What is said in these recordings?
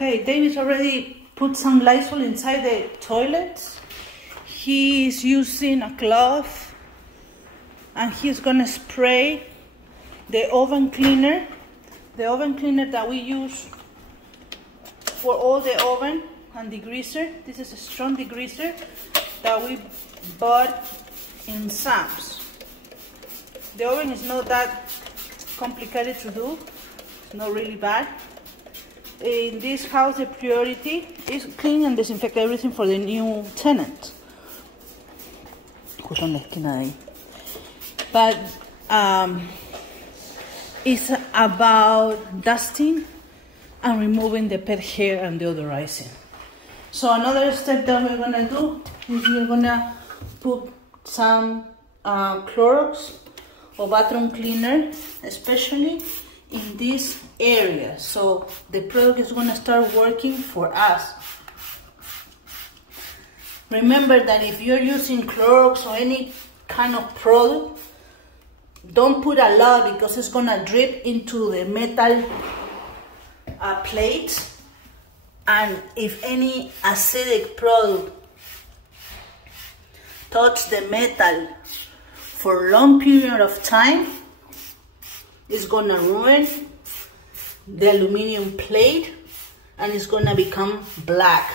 Okay, David already put some Lysol inside the toilet. He is using a cloth and he's gonna spray the oven cleaner. The oven cleaner that we use for all the oven and degreaser. This is a strong degreaser that we bought in Sam's. The oven is not that complicated to do. It's not really bad. In this house, the priority is clean and disinfect everything for the new tenant. Justo en la esquina de ahí. But it's about dusting and removing the pet hair and deodorizing. So another step that we're gonna do is we're gonna put some Clorox or bathroom cleaner, especially in this area. So the product is gonna start working for us. Remember that if you're using Clorox or any kind of product, don't put a lot because it's gonna drip into the metal plate, and if any acidic product touch the metal for a long period of time, it's gonna ruin the aluminum plate and it's gonna become black,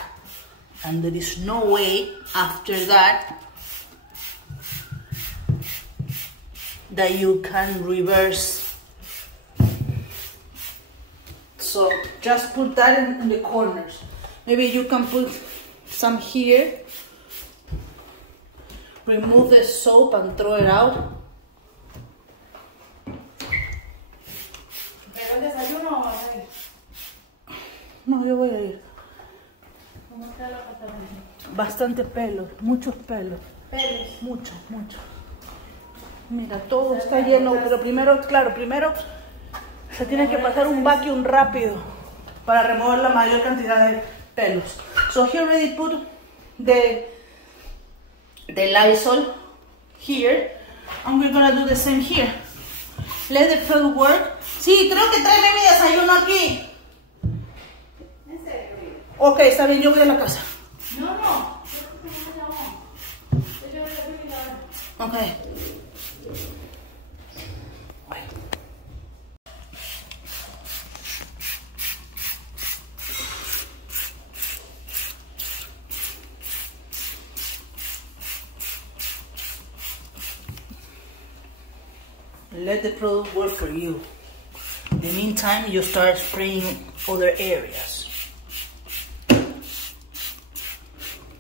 and there is no way after that that you can reverse. So just put that in the corners. Maybe you can put some here, remove the soap and throw it out. ¿Pero el desayuno o vas a ir? No, yo voy a ir. ¿Cómo está el apartamento? Bastante pelo, muchos pelos. Pelos. Mucho, mucho. Mira, todo está lleno, pero primero, claro, primero se tiene que pasar un vacuum rápido para remover la mayor cantidad de pelos. So he already put the Lysol here, and we're gonna do the same here. Let the product work. Sí, creo que tráeme mi desayuno aquí. ¿En serio? Ok, está bien, yo voy a la casa. No. Ok. Let the product work for you. In the meantime, you start spraying other areas.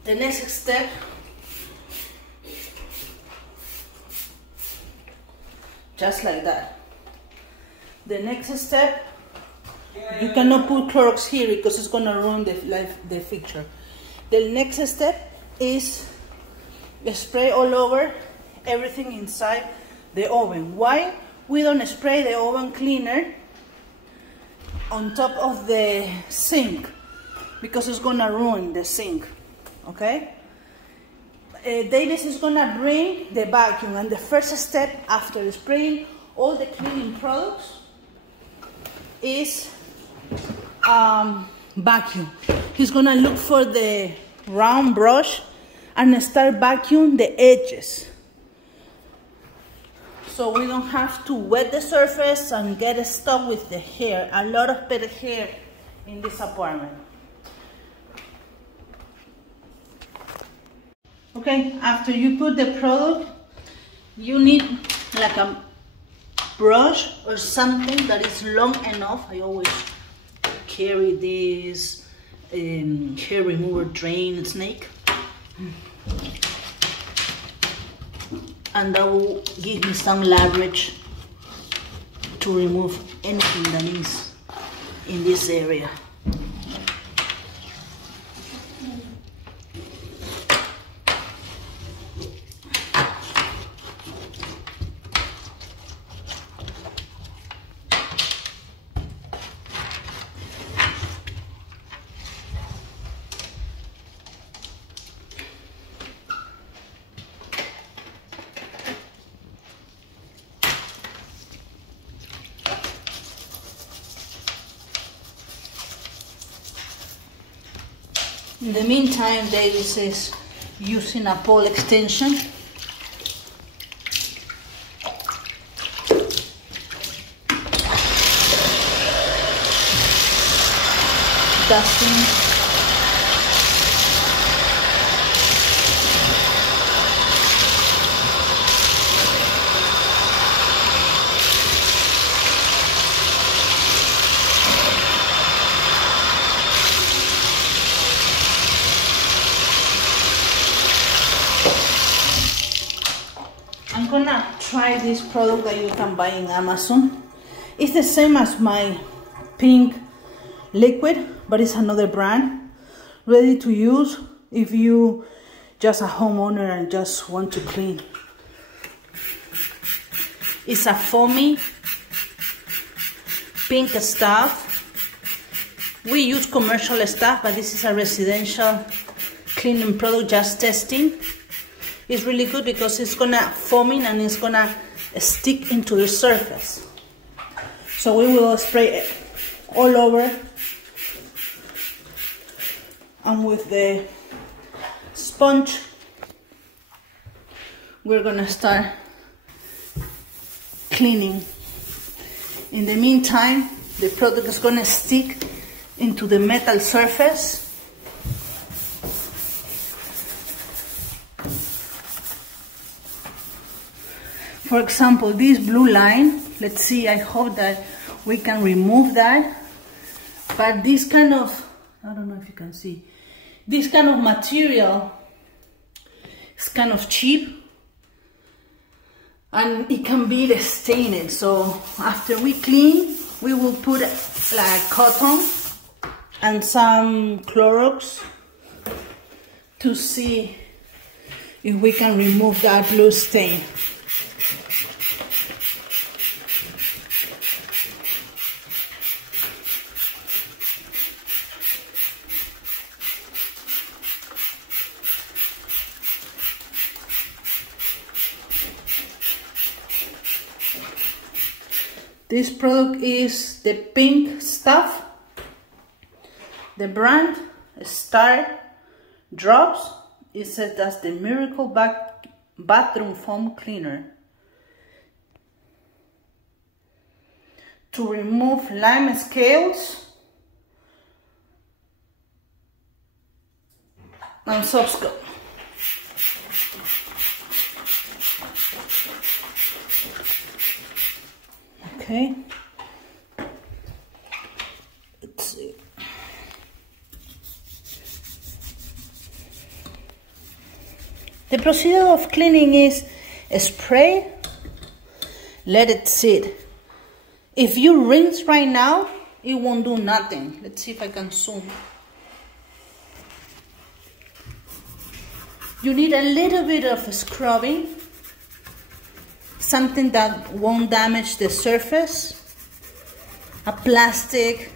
The next step, just like that. The next step, you cannot put Clorox here because it's gonna ruin the picture. The next step is spray all over everything inside the oven. Why we don't spray the oven cleaner on top of the sink? Because it's gonna ruin the sink. Okay? Davis is gonna bring the vacuum, and the first step after spraying all the cleaning products is vacuum. He's gonna look for the round brush and start vacuum the edges, so we don't have to wet the surface and get stuck with the hair. A lot of pet hair in this apartment. Okay, after you put the product, you need like a brush or something that is long enough. I always carry this hair remover drain snake, and that will give me some leverage to remove anything that is in this area. In the meantime, Davis is using a pole extension. Dusting. I'm gonna try this product that you can buy in Amazon. It's the same as my pink liquid, but it's another brand. Ready to use if you just a homeowner and just want to clean. It's a foamy pink stuff. We use commercial stuff, but this is a residential cleaning product, just testing. It's really good because it's gonna foaming and it's gonna stick into the surface. So we will spray it all over, and with the sponge we're gonna start cleaning. In the meantime, the product is gonna stick into the metal surface. For example, this blue line, let's see, I hope that we can remove that. But this kind of, I don't know if you can see, this kind of material is kind of cheap and it can be stained. So after we clean, we will put like cotton and some Clorox to see if we can remove that blue stain. This product is the pink stuff. The brand Star Drops. It says that's the Miracle Bathroom Foam Cleaner. To remove lime scales and soft scum. Okay, let's see. The procedure of cleaning is spray, let it sit. If you rinse right now, it won't do nothing. Let's see if I can zoom. You need a little bit of scrubbing. Something that won't damage the surface, a plastic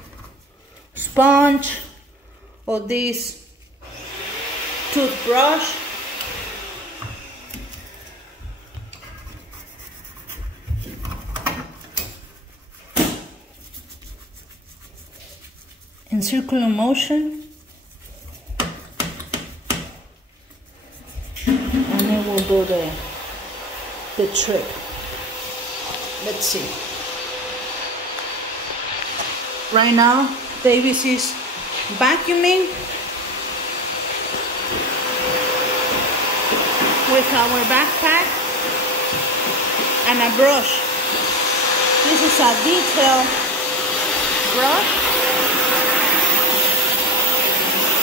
sponge or this toothbrush. In circular motion, and it will do the trick. Let's see. Right now, Davis is vacuuming with our backpack and a brush. This is a detail brush.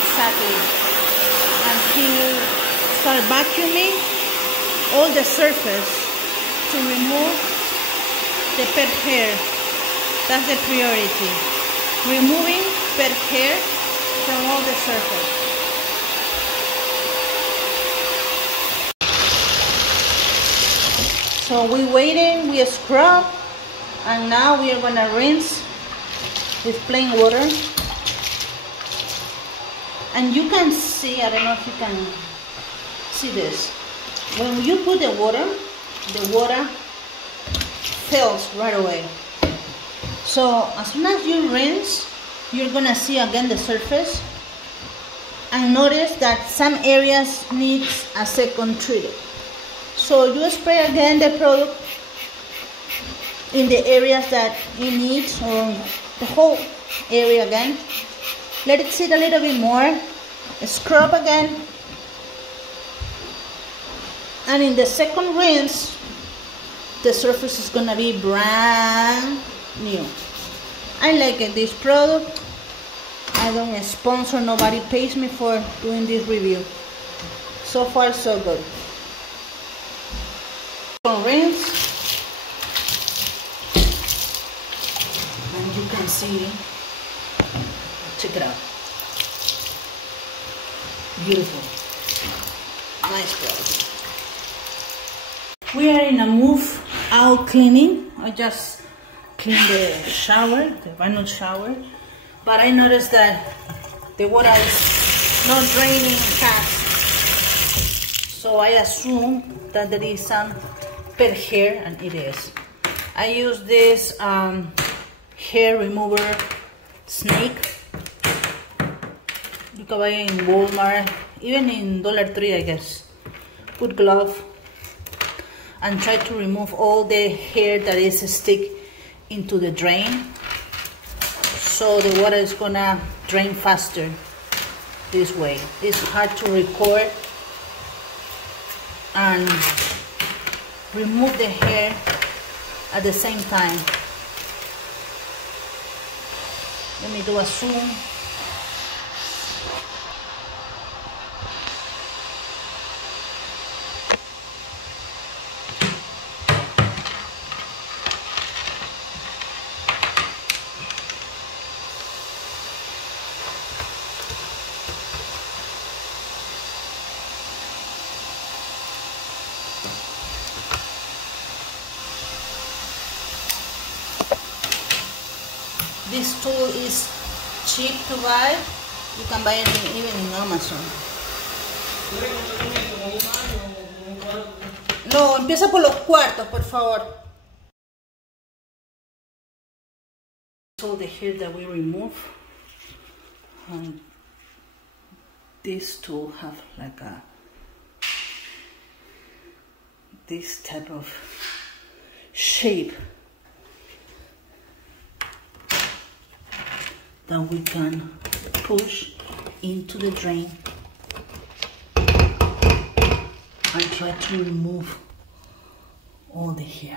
Exactly. And he will start vacuuming all the surface to remove the pet hair. That's the priority. Removing pet hair from all the surface. So we waiting, we scrub, and now we are gonna rinse with plain water. And you can see, I don't know if you can see this. When you put the water fills right away. So as soon as you rinse, you're gonna see again the surface. and notice that some areas needs a second treating. So you spray again the product in the areas that you need, or the whole area again. Let it sit a little bit more. Scrub again. And in the second rinse, the surface is gonna be brand new. I like it, this product. I don't sponsor, nobody pays me for doing this review. So far, so good. Rinse. And you can see, check it out. Beautiful. Nice product. We are in a move out cleaning. I just cleaned the shower, the vanity shower, but I noticed that the water is not draining fast. So I assume that there is some pet hair, and it is. I use this hair remover snake. You can buy it in Walmart, even in Dollar Tree, I guess. Put glove and try to remove all the hair that is stick into the drain, so the water is gonna drain faster this way. It's hard to record and remove the hair at the same time. Let me do a zoom. This tool is cheap to buy. You can buy it even in Amazon. No, empieza por los cuartos, por favor. So the hair that we remove, and this tool have like this type of shape that we can push into the drain and try to remove all the hair.